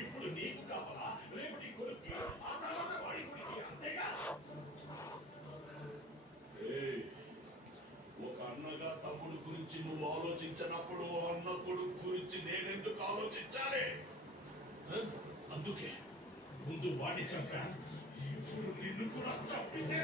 ఇప్పుడు నీకు కావాలా రేపటి కొడుక్కి ఆ తర్వాత వాడి కొడుక్కి అంతేగా ఏయ్, ఒక అన్నగా తమ్ముడు గురించి నువ్వు ఆలోచించినప్పుడు అన్న కొడుకు గురించి నేనెందుకు ఆలోచించాలి ఆ? అందుకే ముందు వాడిని చంపా ఇప్పుడు నిన్ను కూడా చంపితే